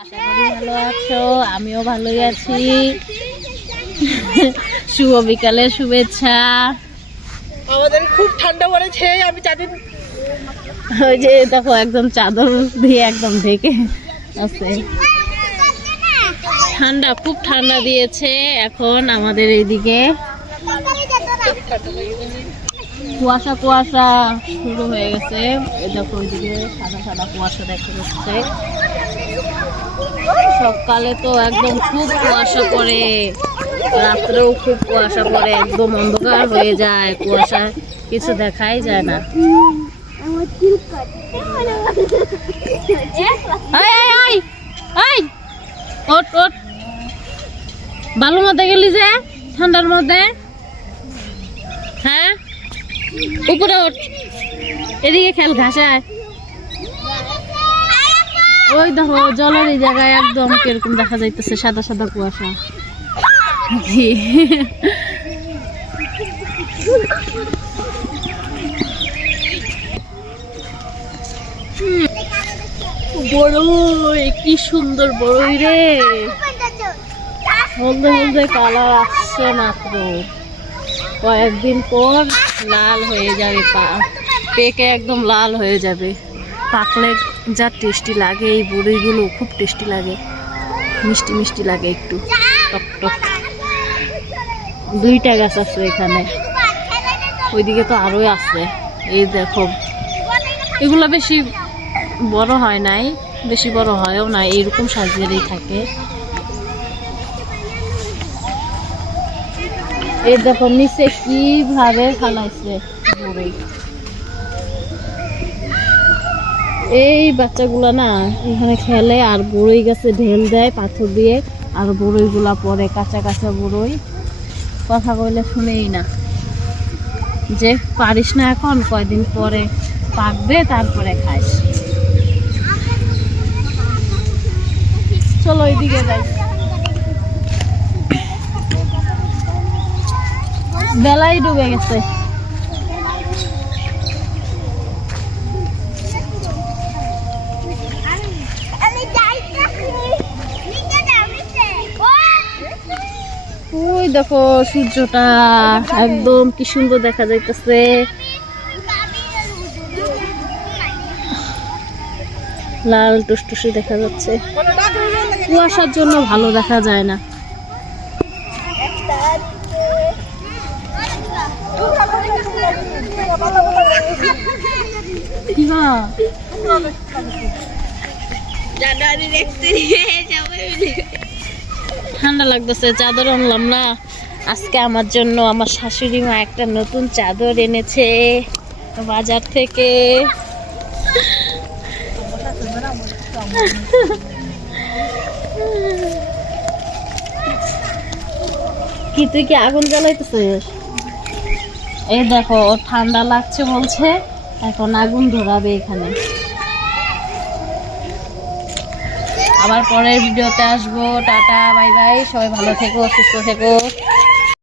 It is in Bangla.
ভালো আছো আমিও ভালোই আছি। শুভ বিকালের শুভেচ্ছা। আমাদের খুব ঠান্ডা পড়েছে আমি চাঁদিন ওই যে দেখো একদম চাদর দিয়ে একদম ঢেকে আছে। ঠান্ডা খুব ঠান্ডা দিয়েছে এখন আমাদের এইদিকে কুয়াশা কুয়াশা শুরু হয়ে গেছে। দেখো ওইদিকে সাদা সাদা কুয়াশা দেখা যাচ্ছে। সকালে তো একদম খুব কুয়াশা পড়ে। রাত্রেও খুব কুয়াশা পড়ে, একদম অন্ধকার হয়ে যায়। কুয়াশা কিছু দেখাই যায় না। বালুর মধ্যে গেলি যে, ঠান্ডার মধ্যে। হ্যাঁ? উপরে ওঠ। এদিকে খেল ঘাসায় ওই দেখো, জলের এই জায়গায় একদম কীরকম দেখা যাইতেছে, সাদা সাদা কুয়াশা। কি বড়ই, কি সুন্দর বড়ই রে। হলদে হলদে কালার আসছে মাত্র। কয়েকদিন পর লাল হয়ে যাবে পা। পেকে একদম লাল হয়ে যাবে। পাকলে যা টেস্টি লাগে, এই বড়িগুলো খুব টেস্টি লাগে। মিষ্টি মিষ্টি লাগে একটু। টক টক। দুইটা গাছ আছে এখানে। ওইদিকে তো আরোই আছে। এই দেখো। এগুলো বেশি বড় হয় নাই, বেশি বড় হয়ও না এরকম সাজিয়েই থাকে। এই দেখো, নিচে কীভাবে ফালাইছে এই বাচ্চাগুলা না, এখানে খেলে আর বড়ই গাছে ঢেল দেয়, পাথর দিয়ে, আর বড়ইগুলা পরে কাঁচা কাঁচা বড়ই। কথা কইলে শুনেই না। যে পারিস না এখন, কয়দিন পরে পাকবে, তারপরে খাইস। চলো ওইদিকে যাই। বেলাই ডুবে গেছে। ওই দেখো সূর্যটা, একদম কি সুন্দর দেখা যাইতেছে। লাল টুসটুসি দেখা যাচ্ছে। কুয়াশার জন্য ভালো দেখা যায় না। ঠান্ডা লাগতেছে, চাদর আনলাম না। আজকে আমার জন্য আমার শাশুড়ি মা একটা নতুন চাদর এনেছে বাজার থেকে। কি, তুই কি আগুন জ্বালাইতেছিস? এই দেখো ওর ঠান্ডা লাগছে বলছে, এখন আগুন ধরাবে এখানে। আবার পরের ভিডিওতে আসব, টাটা, বাই বাই, সবাই ভালো থেকো, সুস্থ থেকো।